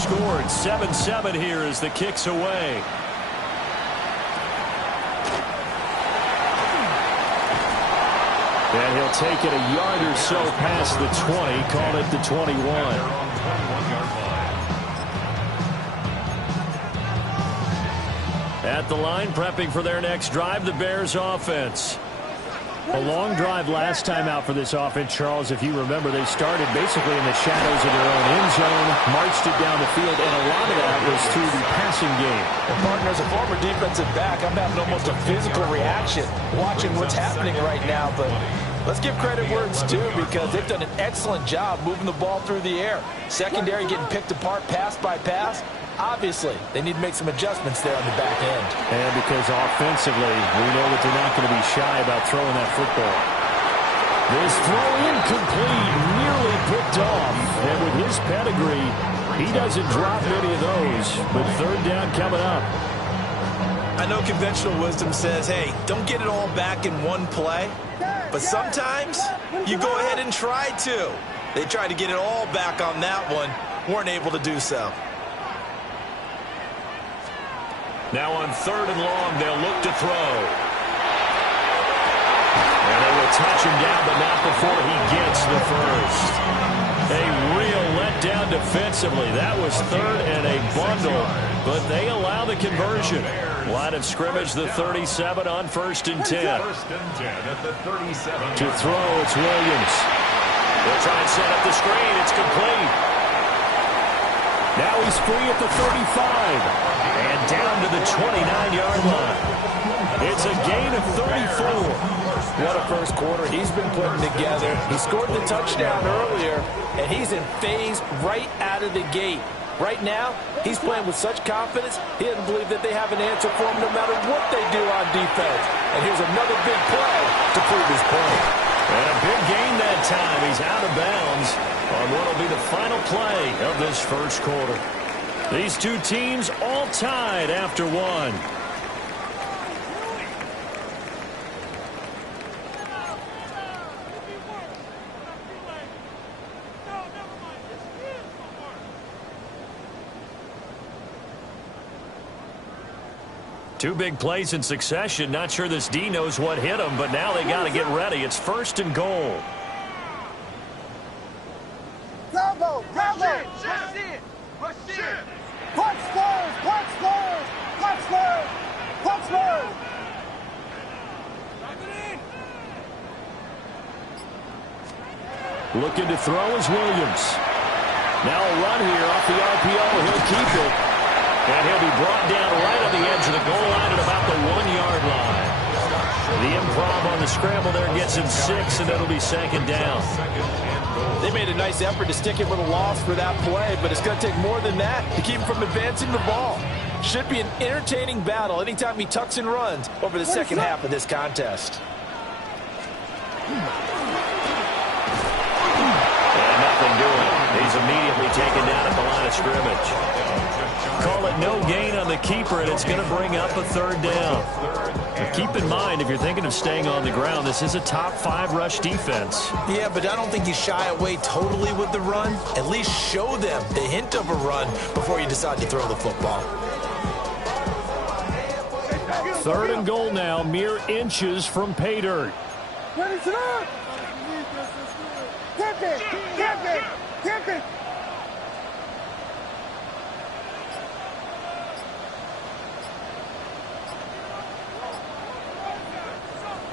scored. 7-7 here as the kick's away. And he'll take it a yard or so past the 20, call it the 21. At the line, prepping for their next drive, the Bears offense. A long drive last time out for this offense, Charles. If you remember, they started basically in the shadows of their own end zone, marched it down the field, and a lot of that was through the passing game. Well, partner, as a former defensive back, I'm having almost a physical reaction watching what's happening right now. But let's give credit where it's due, because they've done an excellent job moving the ball through the air. Secondary getting picked apart pass by pass. Obviously, they need to make some adjustments there on the back end. And because offensively, we know that they're not going to be shy about throwing that football. This throw incomplete, nearly picked off. And with his pedigree, he doesn't drop any of those. But third down coming up. I know conventional wisdom says, hey, don't get it all back in one play. But sometimes you go ahead and try to. They tried to get it all back on that one, weren't able to do so. Now on third and long, they'll look to throw. And they will touch him down, but not before he gets the first. A real letdown defensively. That was third and a bundle, but they allow the conversion. Line of scrimmage, the 37 on 1st and 10. To throw, it's Williams. They'll try and set up the screen. It's complete. Now he's free at the 35. And down to the 29-yard line. It's a gain of 34. What a first quarter he's been putting together. He scored the touchdown earlier, and he's in phase right out of the gate. Right now, he's playing with such confidence, he doesn't believe that they have an answer for him no matter what they do on defense. And here's another big play to prove his point. And a big gain that time. He's out of bounds on what will be the final play of this first quarter. These two teams all tied after one. Two big plays in succession. Not sure this D knows what hit him, but now they got to get ready. It's 1st and goal. Bravo! Bravo! Punch scores! Punch scores! Punch scores! Punch scores! Looking to throw is Williams. Now a run here off the RPO. He'll keep it. And he'll be brought down right on the edge of the goal line at about the 1-yard line. The improv on the scramble there gets him 6, and it'll be 2nd down. They made a nice effort to stick him with a loss for that play, but it's going to take more than that to keep him from advancing the ball. Should be an entertaining battle anytime he tucks and runs over the second half of this contest. And nothing doing. He's immediately taken down at the line of scrimmage. Call it no gain on the keeper, and it's going to bring up a 3rd down. Now keep in mind, if you're thinking of staying on the ground, this is a top 5 rush defense. Yeah, but I don't think you shy away totally with the run. At least show them the hint of a run before you decide to throw the football. 3rd and goal now, mere inches from pay dirt. Ready to run! Tip it! Tip it! Tip it!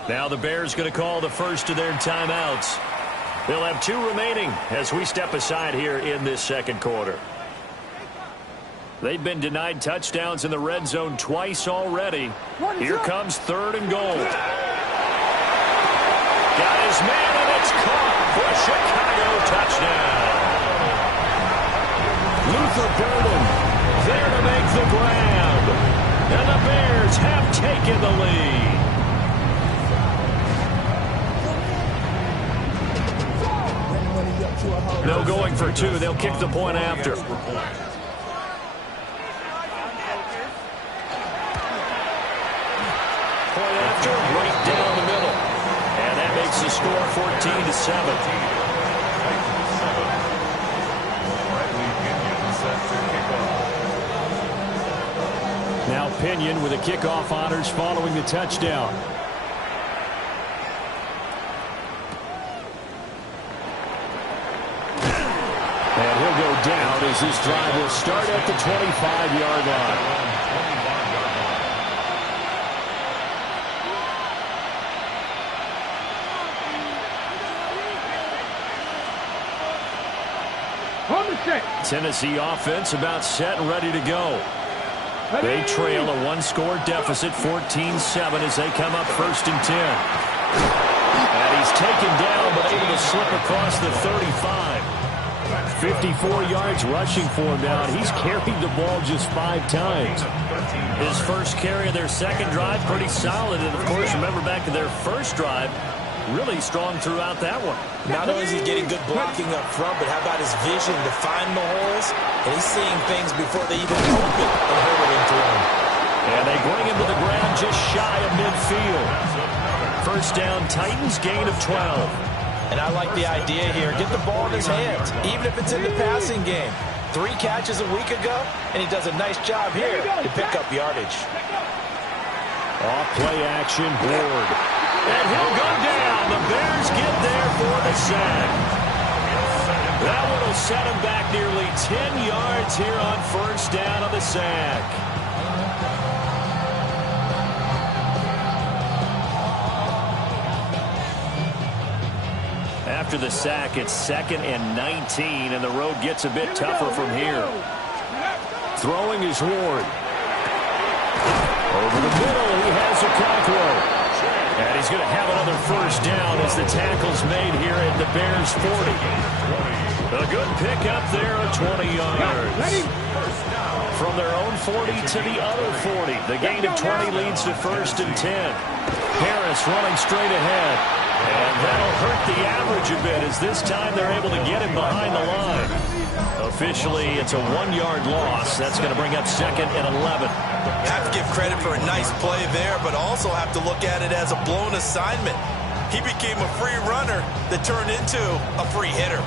Now the Bears going to call the first of their timeouts. They'll have 2 remaining as we step aside here in this second quarter. They've been denied touchdowns in the red zone twice already. Here comes 3rd and goal. Got his man, and it's caught for a Chicago touchdown. Luther Burden there to make the grab. And the Bears have taken the lead. No going for 2. They'll kick the point after. Point after, right down the middle. And that makes the score 14-7. Now Pinion with the kickoff honors following the touchdown. And he'll go down as this drive will start at the 25-yard line. Tennessee offense about set and ready to go. They trail a one-score deficit, 14-7, as they come up 1st and 10. And he's taken down, but able to slip across the 35. 54 yards rushing for him now, and he's carried the ball just 5 times. His first carry of their second drive, pretty solid. And, of course, remember back to their first drive, really strong throughout that one. Not only is he getting good blocking up front, but how about his vision to find the holes? And he's seeing things before they even open and hurtling through them. And they bring him to the ground just shy of midfield. First down, Titans, gain of 12. And I like the idea here. Get the ball in his hands, even if it's in the passing game. 3 catches a week ago, and he does a nice job here to pick up yardage. Off play action, Ward. And he'll go down. The Bears get there for the sack. That one will set him back nearly 10 yards here on first down on the sack. After the sack, it's 2nd and 19, and the road gets a bit tougher from here. Throwing is Ward. Over the middle, he has Okonkwo. And he's going to have another first down as the tackle's made here at the Bears' 40. A good pickup there at 20 yards. From their own 40 to the other 40. The gain of 20 leads to 1st and 10. Harris running straight ahead. And that'll hurt the average a bit as this time they're able to get him behind the line. Officially, it's a 1-yard loss. That's going to bring up 2nd and 11. Have to give credit for a nice play there, but also have to look at it as a blown assignment. He became a free runner that turned into a free hitter.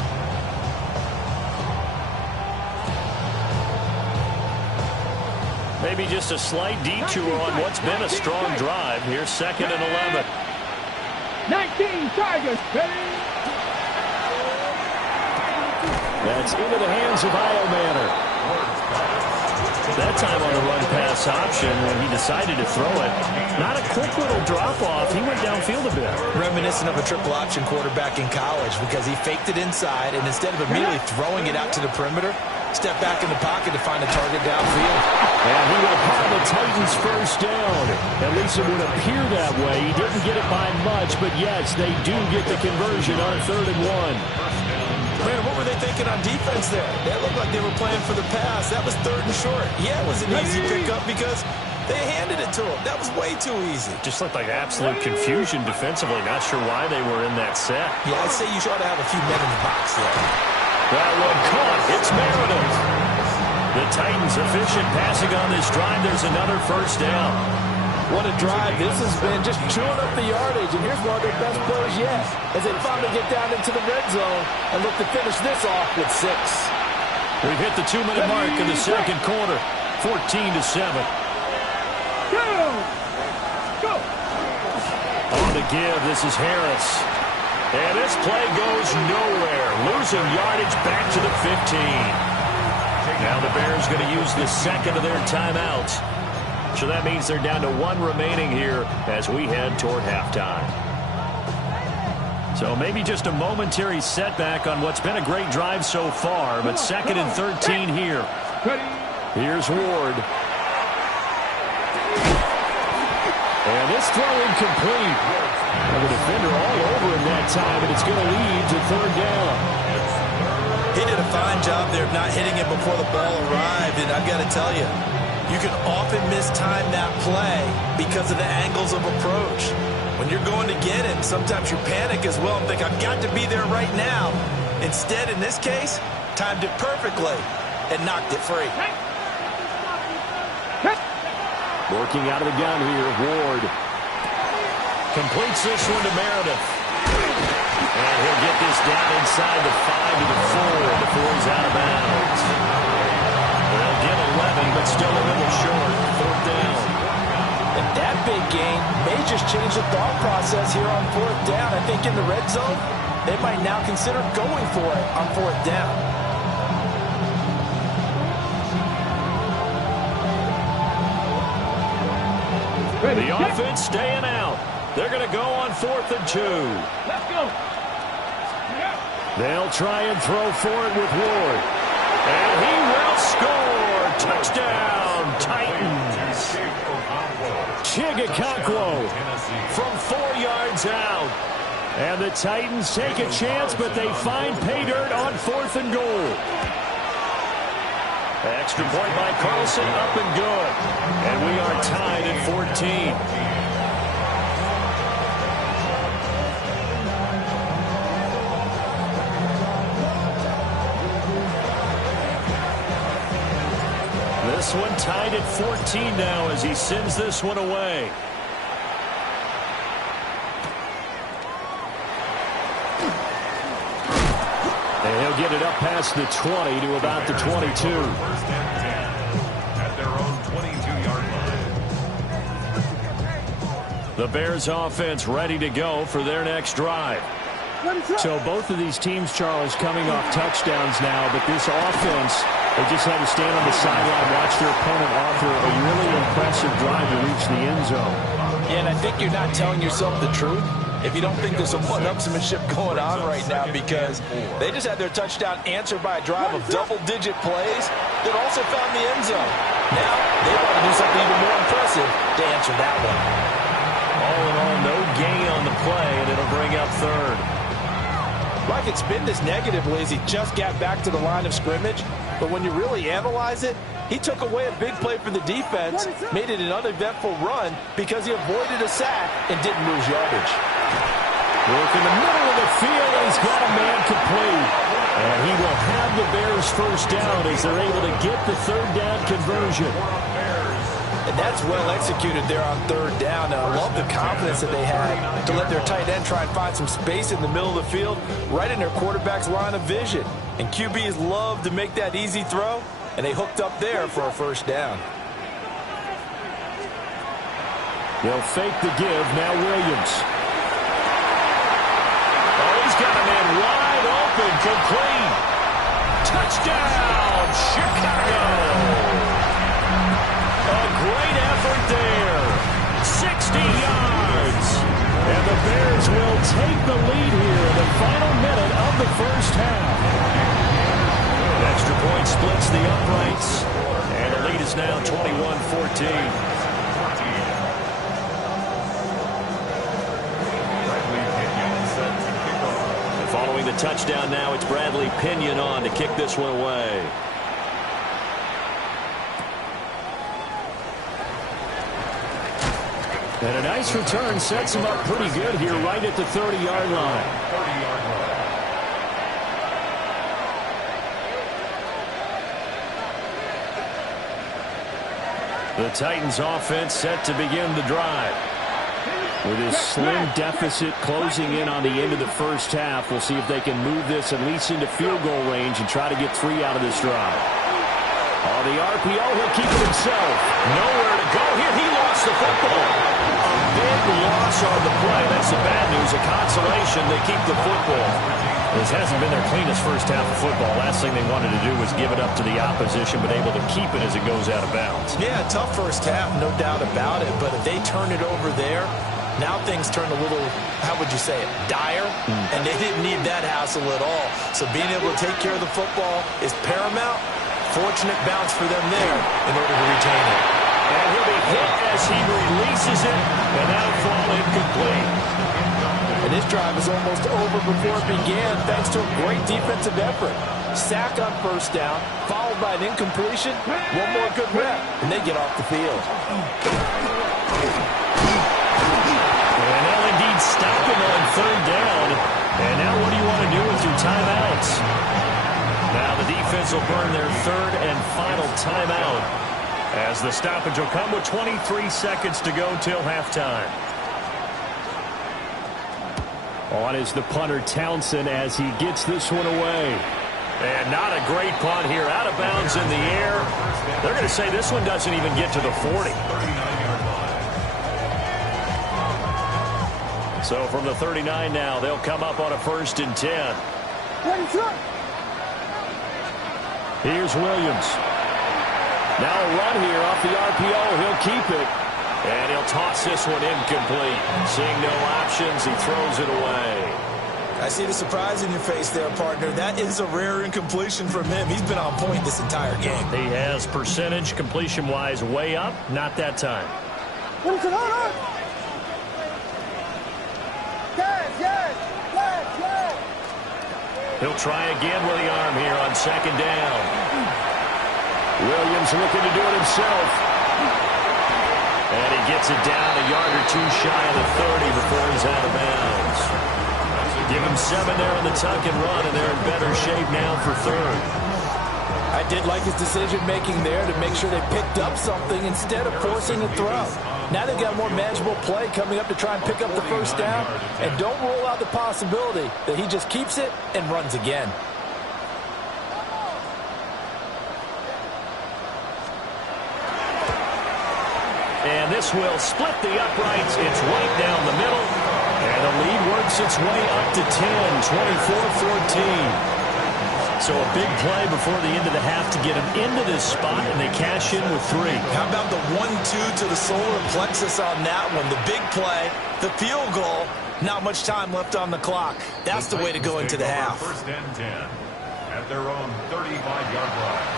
Maybe just a slight detour on what's been a strong drive. Here's 2nd and 11. 19 Tigers, ready? That's into the hands of Iomanner. That time on the run pass option when he decided to throw it. Not a quick little drop-off. He went downfield a bit. Reminiscent of a triple option quarterback in college because he faked it inside, and instead of immediately throwing it out to the perimeter, stepped back in the pocket to find a target downfield. And he will have the Titans first down. At least it would appear that way. He didn't get it by much, but yes, they do get the conversion on 3rd and 1. Man, what were they thinking on defense there? That looked like they were playing for the pass. That was 3rd and short. Yeah, it was an easy pickup because they handed it to him. That was way too easy. Just looked like absolute confusion defensively. Not sure why they were in that set. Yeah, I'd say you ought to have a few men in the box there. That one caught. It's Meredith. The Titans efficient passing on this drive. There's another first down. What a drive. This has been just chewing up the yardage, and here's one of their best plays yet as they finally get down into the red zone and look to finish this off with 6. We've hit the 2-minute mark in the second quarter, 14-7. Go! On the give, this is Harris. And this play goes nowhere, losing yardage back to the 15. Now the Bears going to use the second of their timeouts. So that means they're down to 1 remaining here as we head toward halftime. So maybe just a momentary setback on what's been a great drive so far, but 2nd and 13 here. Here's Ward. And this throw incomplete. And the defender all over him that time, and it's going to lead to 3rd down. He did a fine job there of not hitting it before the ball arrived, and I've got to tell you, you can often mistime that play because of the angles of approach. When you're going to get him, sometimes you panic as well and think, I've got to be there right now. Instead, in this case, timed it perfectly and knocked it free. Working out of the gun here, Ward. Completes this one to Meredith. And he'll get this down inside the 5 to the 4 before he's out of bounds. They'll get 11, but still a little short. 4th down. big gain may just change the thought process here on 4th down. I think in the red zone, they might now consider going for it on 4th down. The offense staying out. They're going to go on 4th and 2. Let's go. They'll try and throw for it with Ward. And he will score. Touchdown, Titans. Chigokoko from 4 yards out. And the Titans take a chance, but they find pay dirt on 4th and goal. Extra point by Carlson, up and good. And we are tied at 14. This one tied at 14 now as he sends this one away. And he'll get it up past the 20 to about the 22. First and 10 at their own 22-yard line. The Bears offense ready to go for their next drive. So both of these teams, Charles, coming off touchdowns now, but this offense, they just had to stand on the sideline, watch their opponent offer a really impressive drive to reach the end zone. Yeah, and I think you're not telling yourself the truth if you don't think there's some one-upsmanship going on right now, because they just had their touchdown answered by a drive of double-digit plays that also found the end zone. Now they want to do something even more impressive to answer that one. All in all, no gain on the play, and it'll bring up 3rd. Like it's been this negatively as he just got back to the line of scrimmage, but when you really analyze it, he took away a big play for the defense, made it an uneventful run because he avoided a sack and didn't lose yardage. Work in the middle of the field, and he's got a man complete. And he will have the Bears first down as they're able to get the 3rd down conversion. And that's well executed there on 3rd down. And I love the confidence that they had to let their tight end try and find some space in the middle of the field, right in their quarterback's line of vision. And QBs love to make that easy throw, and they hooked up there for a first down. They'll fake the give. Now Williams. Oh, he's got a man wide open, complete. Touchdown, Chicago. A great effort there. 60 yards. And the Bears will take the lead here in the final minute of the first half. Extra point splits the uprights. And the lead is now 21-14. Following the touchdown now, it's Bradley Pinion on to kick this one away. And a nice return sets him up pretty good here right at the 30-yard line. The Titans offense set to begin the drive. With his slim deficit closing in on the end of the first half, we'll see if they can move this at least into field goal range and try to get 3 out of this drive. On the RPO, he'll keep it himself. Nowhere to go here. He lost the football. A big loss on the play. That's the bad news. A consolation. They keep the football. This hasn't been their cleanest first half of football. Last thing they wanted to do was give it up to the opposition, but able to keep it as it goes out of bounds. Yeah, tough first half, no doubt about it. But if they turn it over there, now things turn a little, how would you say it, dire? And they didn't need that hassle at all. So being able to take care of the football is paramount. Fortunate bounce for them there in order to retain it. And he'll be hit as he releases it, and that'll fall incomplete. And this drive is almost over before it began, thanks to a great defensive effort. Sack on first down, followed by an incompletion. One more good rep, and they get off the field. And they'll indeed stop him on 3rd down. And now what do you want to do with your timeouts? Now the defense will burn their 3rd and final timeout, as the stoppage will come with 23 seconds to go till halftime. On is the punter, Townsend, as he gets this one away. And not a great punt here. Out of bounds in the air. They're going to say this one doesn't even get to the 40. So from the 39 now, they'll come up on a 1st and 10. Here's Williams. Now a run here off the RPO. He'll keep it. And he'll toss this one incomplete. Seeing no options, he throws it away. I see the surprise in your face there, partner. That is a rare incompletion from him. He's been on point this entire game. He has percentage completion-wise way up. Not that time. He'll try again with the arm here on 2nd down. Williams looking to do it himself. And he gets it down a yard or two shy of the 30 before he's out of bounds. Give him 7 there in the tuck and run, and they're in better shape now for 3rd. I did like his decision-making there to make sure they picked up something instead of forcing a throw. Now they've got a more manageable play coming up to try and pick up the 1st down. And don't rule out the possibility that he just keeps it and runs again. And this will split the uprights. It's right down the middle. And the lead works its way up to 10, 24-14. So a big play before the end of the half to get him into this spot, and they cash in with 3. How about the 1-2 to the solar plexus on that one? The big play, the field goal, not much time left on the clock. That's the way to go into the half. 1st and 10 at their own 35-yard line.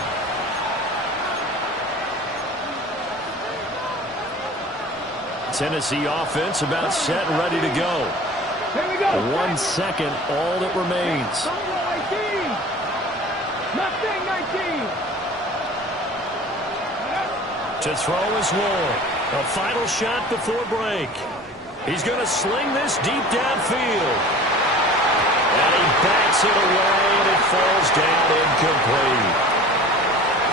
Tennessee offense about set and ready to go. 1 second, all that remains. To throw is Ward. A final shot before break. He's going to sling this deep downfield. And he backs it away, and it falls down incomplete.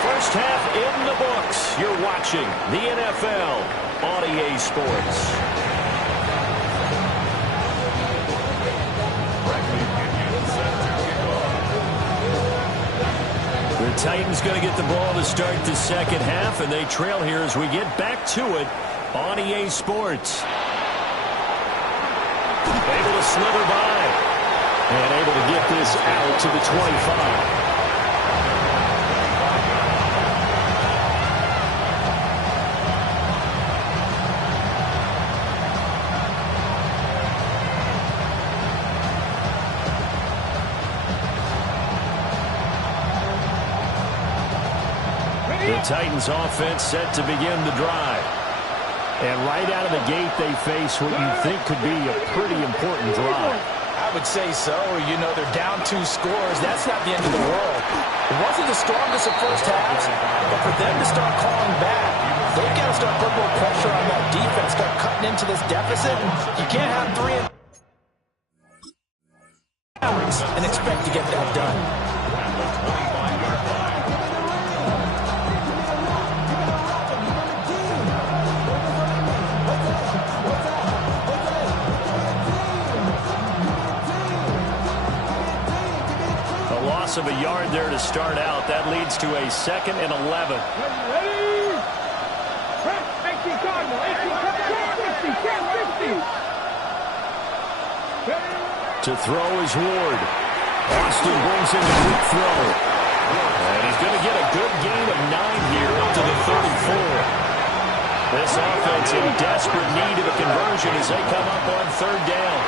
First half in the books. You're watching the NFL on EA Sports. The Titans going to get the ball to start the 2nd half, and they trail here as we get back to it on EA Sports. Able to slither by and able to get this out to the 25. The Titans offense set to begin the drive. And right out of the gate, they face what you think could be a pretty important drive. I would say so. You know, they're down 2 scores. That's not the end of the world. It wasn't the strongest of first halves, but for them to start calling back, they've got to start putting more pressure on that defense, start cutting into this deficit. You can't have 3 and expect to get that done. Of a yard there to start out. That leads to a 2nd and 11. Ready? Press 18 Cardinal, 18, 50, 10, 50. To throw is Ward. Austin brings in the quick throw. And he's going to get a good gain of 9 here up to the 34. This offense in desperate need of a conversion as they come up on 3rd down.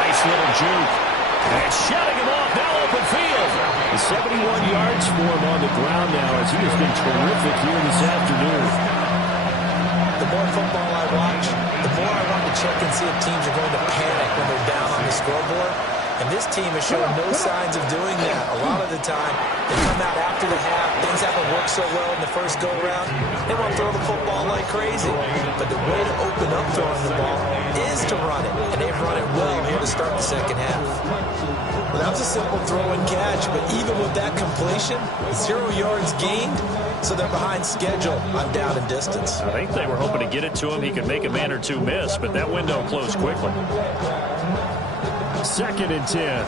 Nice little juke. And shutting him off, now open field. 71 yards for him on the ground now as he has been terrific here this afternoon. The more football I watch, the more I want to check and see if teams are going to panic when they're down on the scoreboard. And this team has shown no signs of doing that. A lot of the time, they come out after the half. Things haven't worked so well in the first go-around. They want to throw the football like crazy. But the way to open up throwing the ball is to run it. And they've run it well here to start the 2nd half. Well, that was a simple throw and catch. But even with that completion, 0 yards gained. So they're behind schedule on down and distance. I think they were hoping to get it to him. He could make a man or 2 miss, but that window closed quickly. 2nd and 10.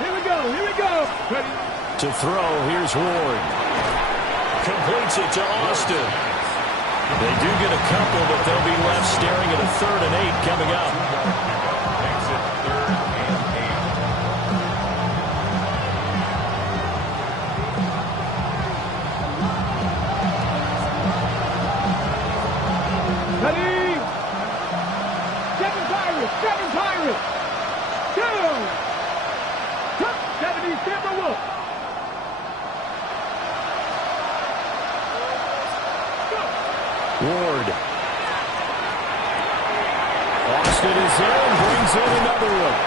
Here we go. Ready? To throw, here's Ward. Completes it to Austin. They do get a couple, but they'll be left staring at a 3rd and 8 coming up. Makes it 3rd and 8. Ready? 7 Pirates! 7 Pirates! 2! 70 Timberwolves! Ward. Austin is there and brings in another one.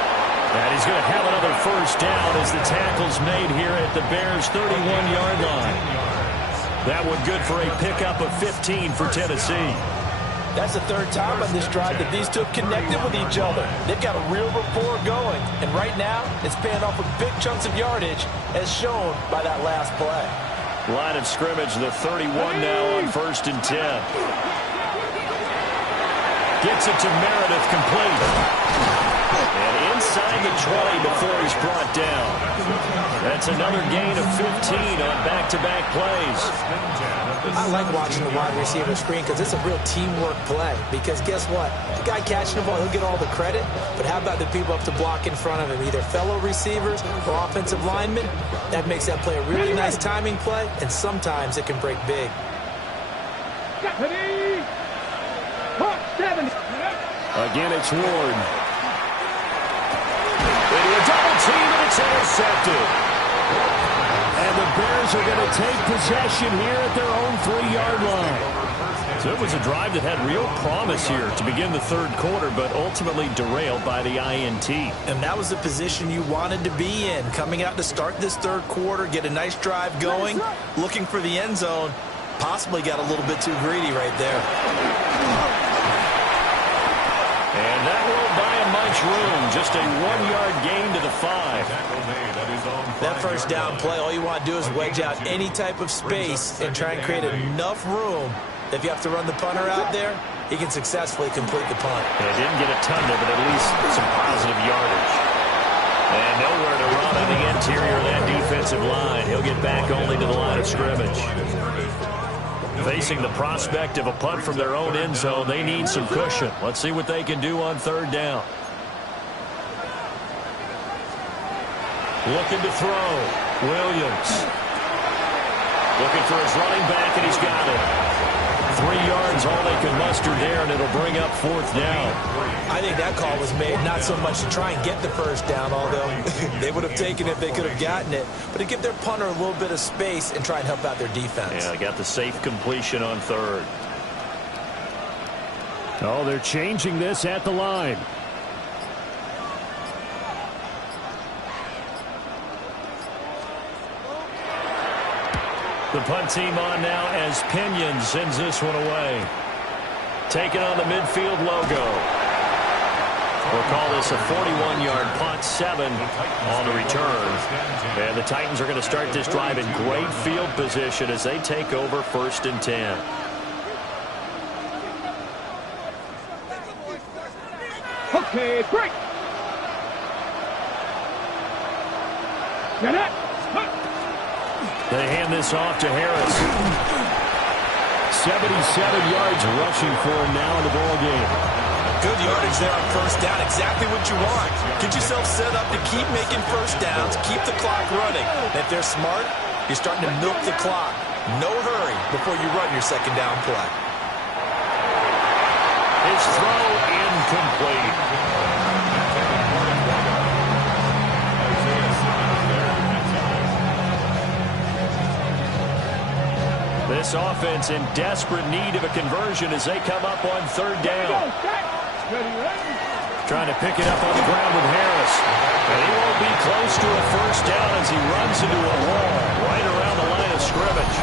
And he's going to have another first down as the tackle's made here at the Bears' 31-yard line. That one good for a pickup of 15 for Tennessee. That's the 3rd time on this drive that these two have connected with each other. They've got a real rapport going. And right now, it's paying off with big chunks of yardage, as shown by that last play. Line of scrimmage, the 31 now on 1st and 10. Gets it to Meredith, complete. And inside the 20 before he's brought down. That's another gain of 15 on back-to-back plays. I like watching the wide receiver screen because it's a real teamwork play. Because guess what? The guy catching the ball, he'll get all the credit. But how about the people up to block in front of him? Either fellow receivers or offensive linemen. That makes that play a really nice timing play. And sometimes it can break big. Deputy! Hawk 7! Again, it's Ward. Into a double team, and it's intercepted. And the Bears are going to take possession here at their own 3-yard line. So it was a drive that had real promise here to begin the 3rd quarter, but ultimately derailed by the INT. And that was the position you wanted to be in. Coming out to start this 3rd quarter, get a nice drive going, looking for the end zone. Possibly got a little bit too greedy right there. And that won't buy him much room. Just a 1-yard gain to the 5. That first down play, all you want to do is wedge out any type of space and try and create enough room. If you have to run the punter out there, he can successfully complete the punt. They didn't get a ton of it, but at least some positive yardage. And nowhere to run on the interior of that defensive line. He'll get back only to the line of scrimmage. Facing the prospect of a punt from their own end zone, they need some cushion. Let's see what they can do on 3rd down. Looking to throw. Williams. Looking for his running back, and he's got it. 3 yards, all they can muster there, and it'll bring up 4th down. I think that call was made not so much to try and get the first down, although they would have taken it if they could have gotten it, but to give their punter a little bit of space and try and help out their defense. Yeah, they got the safe completion on 3rd. Oh, they're changing this at the line. The punt team on now as Pinion sends this one away. Taking on the midfield logo. We'll call this a 41-yard punt, 7 on the return. And the Titans are going to start this drive in great field position as they take over 1st and 10. Okay, break! Get it! They hand this off to Harris. 77 yards rushing for him now in the ball game. Good yardage there on first down. Exactly what you want. Get yourself set up to keep making first downs, keep the clock running. And if they're smart, you're starting to milk the clock. No hurry before you run your 2nd down play. His throw incomplete. This offense in desperate need of a conversion as they come up on 3rd down. Trying to pick it up on the ground with Harris. And he won't be close to a first down as he runs into a wall right around the line of scrimmage.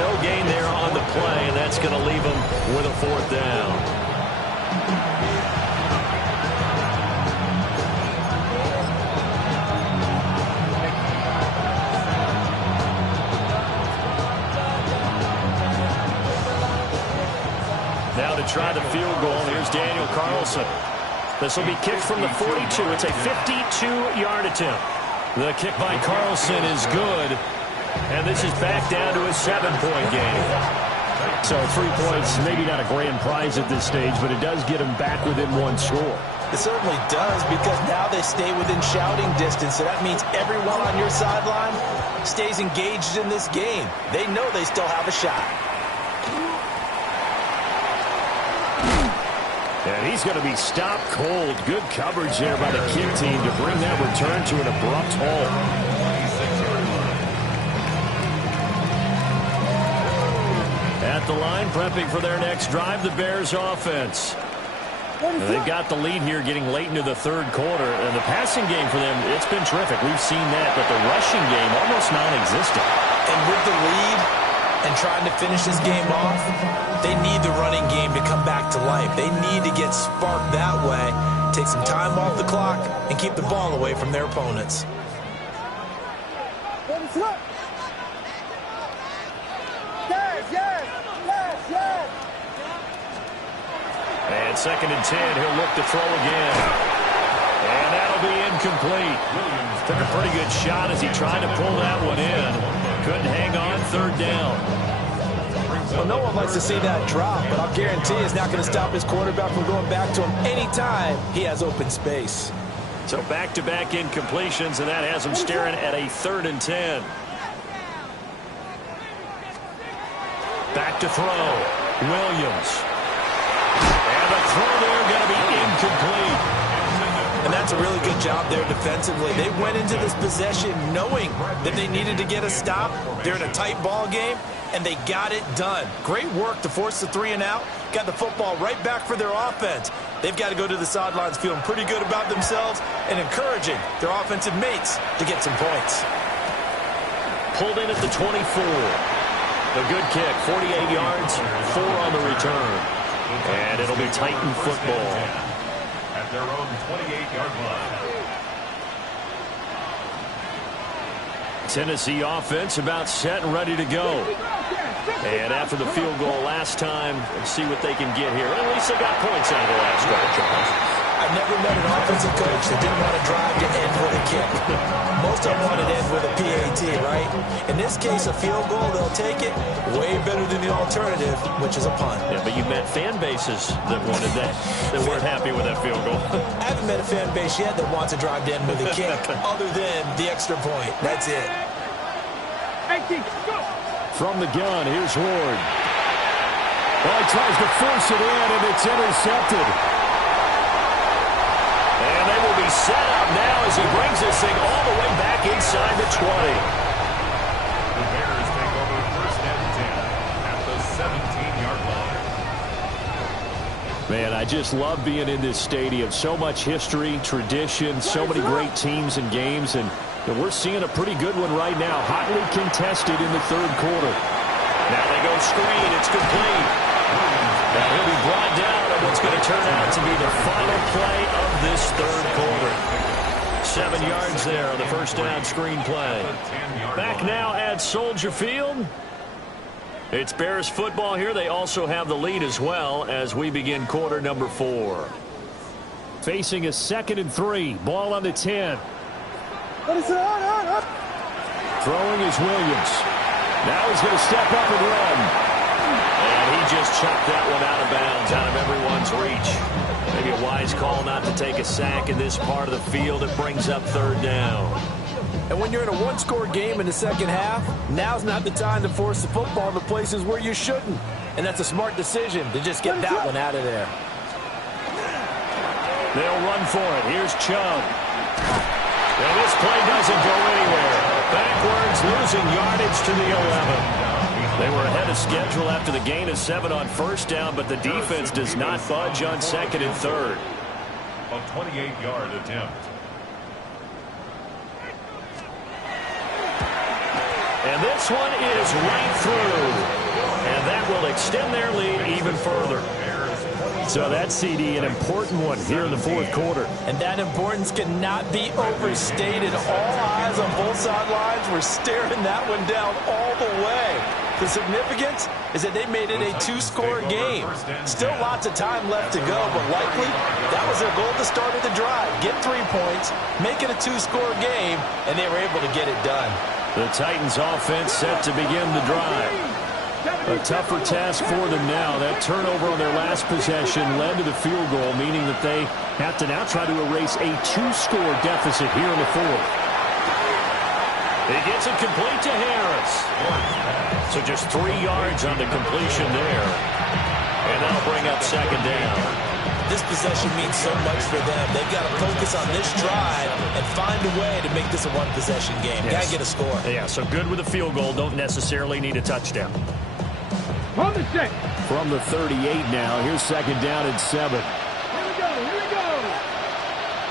No gain there on the play, and that's going to leave him with a 4th down. Now to try the field goal, here's Daniel Carlson. This will be kicked from the 42. It's a 52-yard attempt. The kick by Carlson is good, and this is back down to a 7-point game. So 3 points, maybe not a grand prize at this stage, but it does get them back within one score. It certainly does, because now they stay within shouting distance, so that means everyone on your sideline stays engaged in this game. They know they still have a shot. And he's going to be stopped cold. Good coverage there by the kick team to bring that return to an abrupt halt. At the line, prepping for their next drive, the Bears offense. They've got the lead here getting late into the third quarter. And the passing game for them, it's been terrific. We've seen that, but the rushing game almost non-existent. And with the lead and trying to finish this game off, they need the running game to come back to life. They need to get sparked that way, take some time off the clock, and keep the ball away from their opponents. And 2nd and 10, he'll look to throw again. And that'll be incomplete. Took a pretty good shot as he tried to pull that one in. Couldn't hang on, 3rd down. Well, no one likes to see that drop, but I'll guarantee it's not going to stop his quarterback from going back to him anytime he has open space. So back-to-back incompletions, and that has him staring at a 3rd and 10. Back to throw. Williams. And the throw there going to be incomplete. And that's a really good job there defensively. They went into this possession knowing that they needed to get a stop. They're in a tight ball game, and they got it done. Great work to force the 3 and out. Got the football right back for their offense. They've got to go to the sidelines feeling pretty good about themselves and encouraging their offensive mates to get some points. Pulled in at the 24. A good kick, 48 yards, 4 on the return. And it'll be Titan football. At their own 28-yard line. Tennessee offense about set and ready to go. And after the field goal last time, let's see what they can get here. At least they got points out of the last drive, Charles. I've never met an offensive coach that didn't want to drive to end with a kick. Most of them want to end with a PAT, right? In this case, a field goal, they'll take it. Way better than the alternative, which is a punt. Yeah, but you met fan bases that wanted that, that weren't happy with that field goal. I haven't met a fan base yet that wants to drive to end with a kick, other than the extra point. That's it. From the gun, here's Ward. Well, he tries to force it in, and it's intercepted. And they will be set up now as he brings this thing all the way back inside the 20. The Bears take over 1st and 10 at the 17-yard line. Man, I just love being in this stadium. So much history, tradition, so many great teams and games, and we're seeing a pretty good one right now. Hotly contested in the 3rd quarter. Now they go screen. It's complete. Now he'll be brought down on what's going to turn out to be the final play of this 3rd quarter. 7 yards there on the 1st down screen play. Back now at Soldier Field. It's Bears football here. They also have the lead as well as we begin quarter number 4. Facing a 2nd and 3. Ball on the 10. Throwing is Williams. Now he's going to step up and run. And he just chucked that one out of bounds, out of everyone's reach. Maybe a wise call not to take a sack in this part of the field. It brings up 3rd down. And when you're in a one-score game in the 2nd half, now's not the time to force the football to places where you shouldn't. And that's a smart decision to just get that one out of there. They'll run for it. Here's Chubb. And this play doesn't go anywhere. Backwards, losing yardage to the 11. They were ahead of schedule after the gain of 7 on 1st down, but the defense does not budge on 2nd and 3rd. A 28-yard attempt. And this one is right through. And that will extend their lead even further. So that CD, an important one here in the 4th quarter. And that importance cannot be overstated. All eyes on both sidelines were staring that one down all the way. The significance is that they made it a 2-score game. Still lots of time left to go, but likely that was their goal at the start of the drive. Get 3 points, make it a 2-score game, and they were able to get it done. The Titans offense set to begin the drive. A tougher task for them now. That turnover on their last possession led to the field goal, meaning that they have to now try to erase a 2-score deficit here in the fourth. He gets it complete to Harris. So just 3 yards on the completion there. And that'll bring up second down. This possession means so much for them. They've got to focus on this drive and find a way to make this a one-possession game. Yes. Got to get a score. Yeah, so good with a field goal. Don't necessarily need a touchdown. From the 6. From the 38 now. Here's second down and 7. Here we go. Here we go.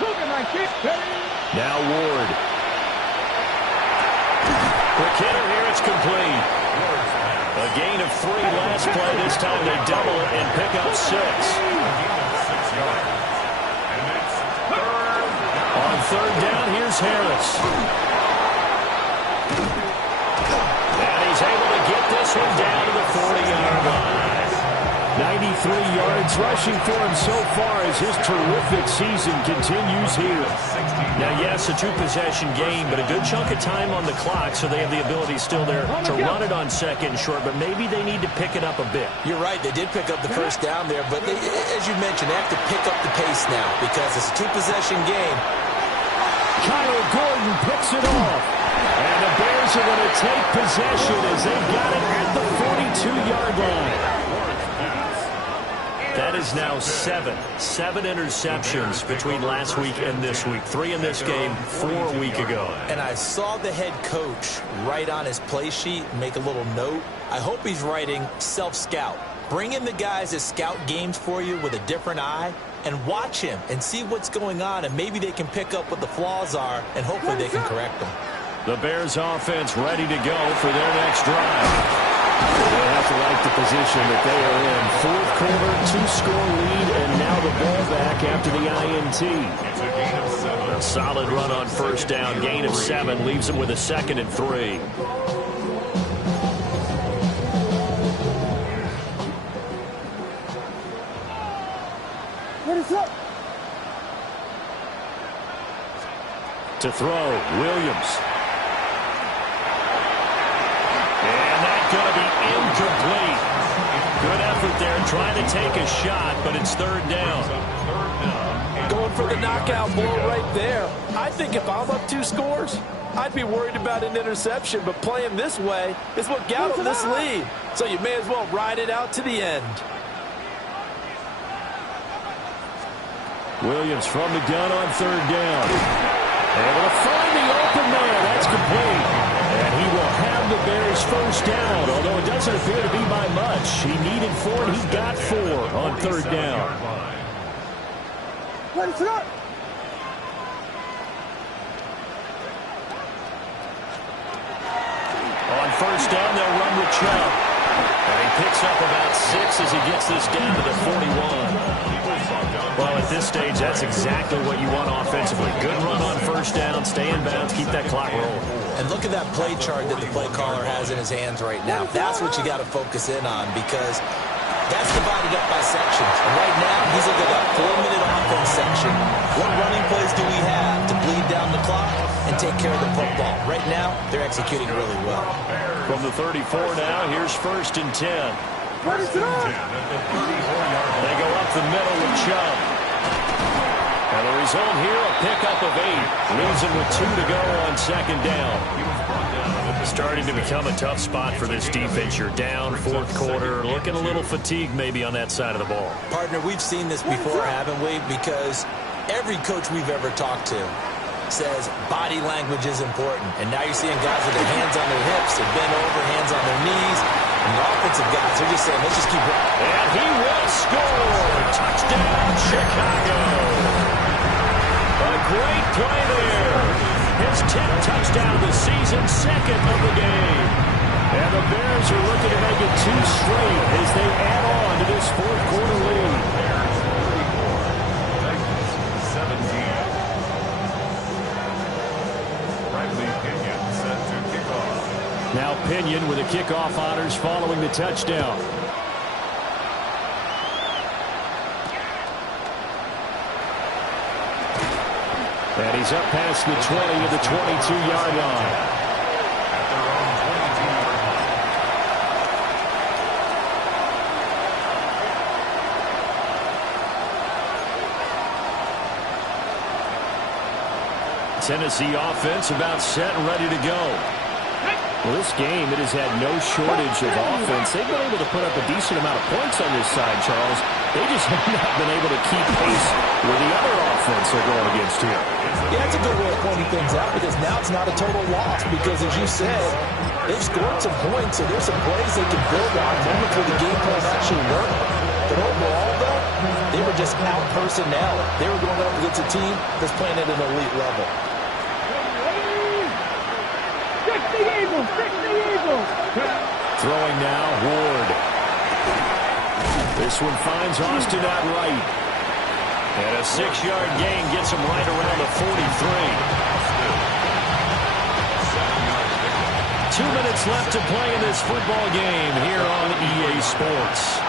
Look at my kick. Now Ward. McKinnon here, it's complete. A gain of 3 last play. This time they double it and pick up 6. On third down, here's Harris. And he's able to get this one down to the 40-yard line. 93 yards rushing for him so far as his terrific season continues here. Now, yes, a 2-possession game, but a good chunk of time on the clock, so they have the ability still there to run it on second and short, but maybe they need to pick it up a bit. You're right. They did pick up the first down there, but they, as you mentioned, they have to pick up the pace now because it's a 2-possession game. Kyler Gordon picks it off. And the Bears are going to take possession as they've got it at the 42-yard line. That is now 7 interceptions between last week and this week. 3 in this game, 4 a week ago. And I saw the head coach write on his play sheet, make a little note. I hope he's writing self-scout. Bring in the guys that scout games for you with a different eye and watch him and see what's going on, and maybe they can pick up what the flaws are, and hopefully they can correct them. The Bears offense ready to go for their next drive. They have to like the position that they are in. Fourth quarter, 2-score lead, and now the ball back after the INT. A solid run on first down. Gain of 7 leaves them with a 2nd and 3. What is up? To throw, Williams. And that's going to be incomplete. Good effort there trying to take a shot, but it's third down. Going for the knockout blow right there. I think if I'm up 2 scores, I'd be worried about an interception, but playing this way is what got them this lead. So you may as well ride it out to the end. Williams from the gun on third down. Able to find the open man. That's complete. And he will have the Bears first down, although it doesn't appear to be by much. He needed 4, and he got 4 on third down. What is up? On first down, they'll run with Chubb. And he picks up about 6 as he gets this down to the 41. Well, at this stage, that's exactly what you want offensively. Good run on first down, stay in bounds, keep that clock rolling. And look at that play chart that the play caller has in his hands right now. That's what you got to focus in on because that's divided up by sections. And right now, he's looking at that 4-minute offense section. What running plays do we have to bleed down the clock and take care of the football? Right now, they're executing really well. From the 34 now, here's first and 10. What is it on? They go up the middle with Chubb. And the result here, a pickup of 8. Leaves him with 2 to go on second down. Starting to become a tough spot for this defense. You're down fourth quarter, looking a little fatigued maybe on that side of the ball. Partner, we've seen this before, haven't we? Because every coach we've ever talked to says body language is important. And now you're seeing guys with their hands on their hips, they're bent over, hands on their knees. And the offensive guys, they're just saying, let's just keep running. And he will score. Touchdown, Chicago. A great play there. His 10th touchdown of the season, 2nd of the game. And the Bears are looking to make it 2 straight as they add on to this fourth quarter lead. Bears 34, Titans 17. Bradley Pinion set to kick off. Now Pinion with the kickoff honors following the touchdown. And he's up past the 20 to the 22-yard line. At their own 22-yard line. Tennessee offense about set and ready to go. Well, this game, it has had no shortage of offense. They've been able to put up a decent amount of points on this side, Charles. They just have not been able to keep pace with the other offense they're going against here. Yeah, that's a good way of pointing things out because now it's not a total loss because, as you said, they've scored some points, so there's some plays they can build on, moments where the game plan actually worked. But overall, though, they were just out personnel. They were going up against a team that's playing at an elite level. Throwing now, Ward. This one finds Austin at right. And a 6-yard gain gets him right around the 43. 2 minutes left to play in this football game here on EA Sports.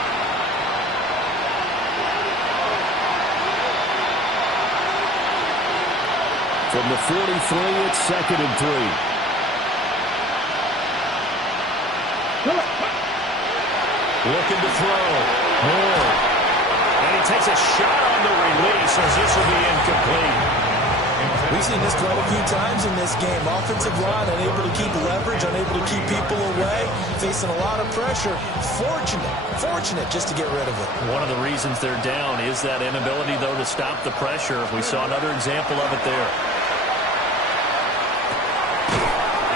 From the 43, it's 2nd and 3. Looking to throw. Moore. And he takes a shot on the release as this will be incomplete. We've seen this quite a few times in this game. Offensive line unable to keep leverage, unable to keep people away, facing a lot of pressure. Fortunate just to get rid of it. One of the reasons they're down is that inability, though, to stop the pressure. We saw another example of it there.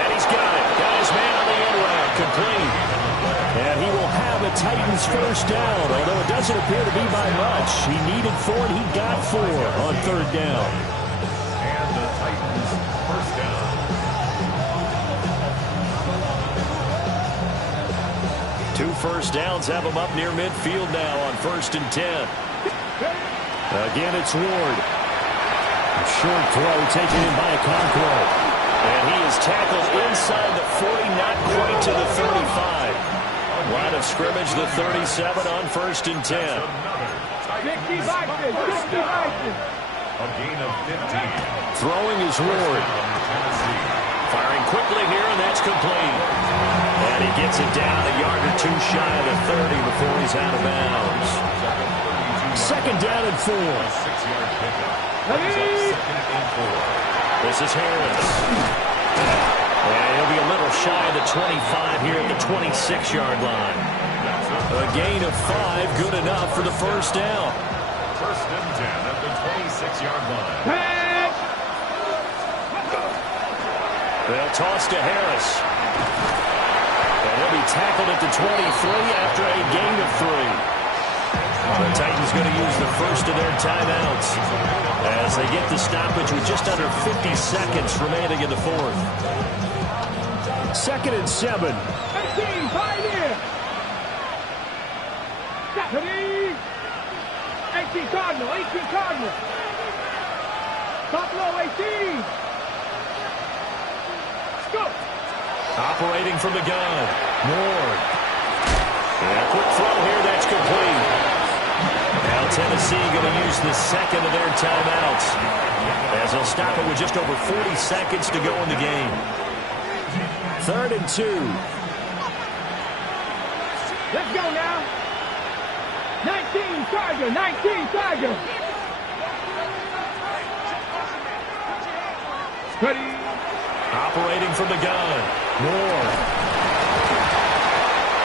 And he's got it. Got his man on the end route. Complete. And he will have a Titans first down, although it doesn't appear to be by much. He needed 4, and he got 4 on 3rd down. And the Titans first down. Two first downs have him up near midfield now on 1st and 10. Again, it's Ward. A short throw taken in by Okonkwo. And he is tackled inside the 40, not quite to the 35. Line of scrimmage, the 37 on 1st and 10. A gain of 15. Throwing is Ward. Firing quickly here, and that's complete. And he gets it down a yard or 2 shy of the 30 before he's out of bounds. 2nd down and 4. 6-yard pickup. Second and 4. This is Harris. And he'll be a little shy of the 25 here at the 26-yard line. A gain of 5, good enough for the first down. 1st and 10 at the 26-yard line. They'll toss to Harris. And he'll be tackled at the 23 after a gain of 3. The Titans going to use the first of their timeouts as they get the stoppage with just under 50 seconds remaining in the 4th. 2nd and 7. 18, Pioneer. 18 Cardinal, 18 Cardinal. Top low, 18. Go. Operating from the gun. Moore. And a quick throw here, that's complete. Now Tennessee going to use the 2nd of their timeouts as they'll stop it with just over 40 seconds to go in the game. 3rd and 2. Let's go now. 19 Tiger, 19 Tiger. Ready. Operating from the gun. Moore.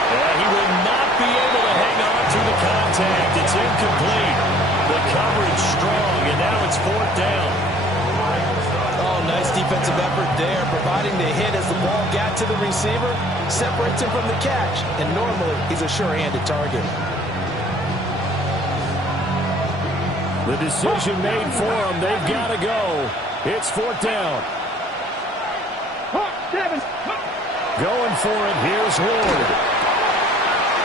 And he will not be able to hang on to the contact. It's incomplete. The coverage strong, and now it's 4th down. Oh, nice defensive effort there, providing the hit as the ball got to the receiver, separates him from the catch, and normally he's a sure-handed target. The decision made for them. They've got to go. It's 4th down. 7. Going for it. Here's Ward.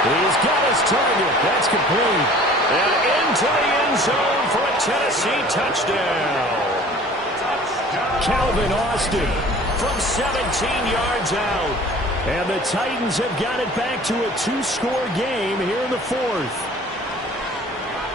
He's got his target. That's complete. And into the end zone for a Tennessee touchdown. Calvin Austin from 17 yards out. And the Titans have got it back to a 2-score game here in the 4th.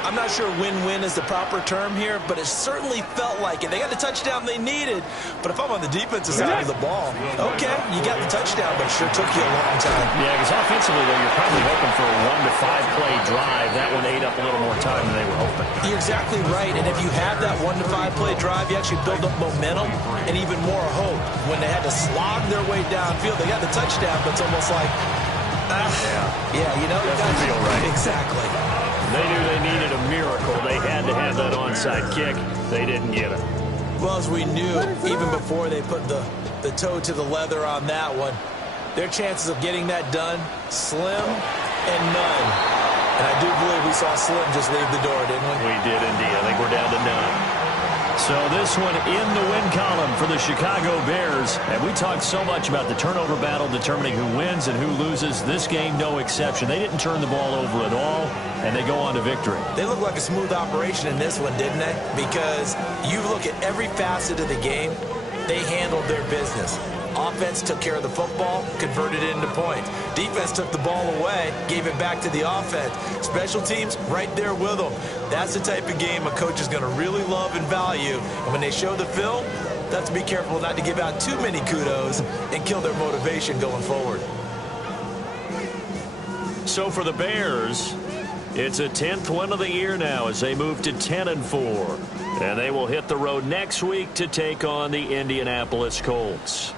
I'm not sure win-win is the proper term here, but it certainly felt like it. They got the touchdown they needed, but if I'm on the defensive side of the ball, okay, you got the touchdown, but it sure took you a long time. Yeah, because offensively, though, you're probably hoping for a 1 to 5 play drive. That one ate up a little more time than they were hoping. You're exactly right, and if you have that 1 to 5 play drive, you actually build up momentum and even more hope. When they had to slog their way downfield, they got the touchdown, but it's almost like, yeah, you know, doesn't feel right. Exactly. They knew they needed a miracle. They had to have that onside kick. They didn't get it. Well, as we knew, even before they put the toe to the leather on that one, their chances of getting that done, slim and none. And I do believe we saw Slim just leave the door, didn't we? We did indeed. I think we're down to none. So this one in the win column for the Chicago Bears. And we talked so much about the turnover battle determining who wins and who loses. This game, no exception. They didn't turn the ball over at all, and they go on to victory. They look like a smooth operation in this one, didn't they? Because you look at every facet of the game, they handled their business. Offense took care of the football, converted it into points. Defense took the ball away, gave it back to the offense. Special teams, right there with them. That's the type of game a coach is going to really love and value. And when they show the film, they have to be careful not to give out too many kudos and kill their motivation going forward. So for the Bears, it's a 10th win of the year now as they move to 10-4. And they will hit the road next week to take on the Indianapolis Colts.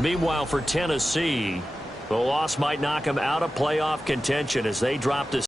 Meanwhile, for Tennessee, the loss might knock them out of playoff contention as they drop to